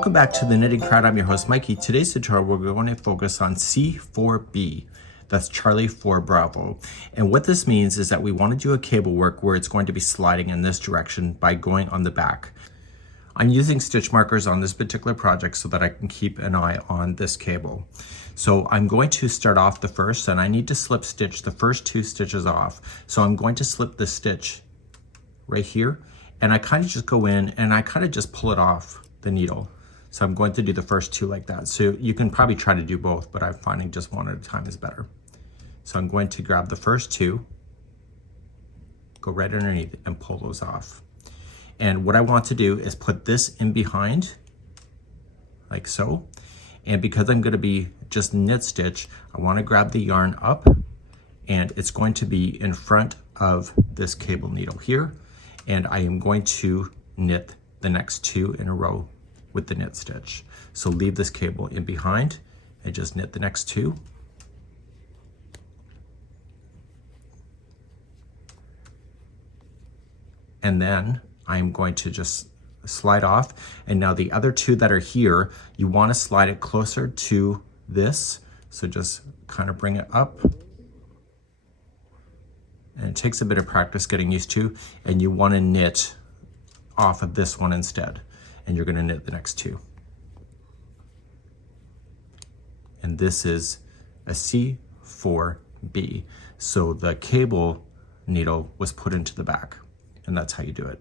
Welcome back to the Knitting Crowd. I'm your host Mikey. Today's tutorial we're going to focus on C4B. That's Charlie 4 Bravo. And what this means is that we want to do a cable work where it's going to be sliding in this direction by going on the back. I'm using stitch markers on this particular project so that I can keep an eye on this cable. So I'm going to start off the first, and I need to slip stitch the first 2 stitches off. So I'm going to slip the stitch right here, and I kind of just go in and I kind of just pull it off the needle. So I'm going to do the first 2 like that. So you can probably try to do both, but I'm finding just one at a time is better. So I'm going to grab the first 2, go right underneath and pull those off. And what I want to do is put this in behind, like so. And because I'm going to be just knit stitch, I want to grab the yarn up, and it's going to be in front of this cable needle here. And I am going to knit the next 2 in a row with the knit stitch. So leave this cable in behind and just knit the next 2. And then I'm going to just slide off. And now the other 2 that are here, you want to slide it closer to this. So just kind of bring it up. And it takes a bit of practice getting used to, and you want to knit off of this one instead. And you're going to knit the next 2. And this is a C4B. So the cable needle was put into the back, and that's how you do it.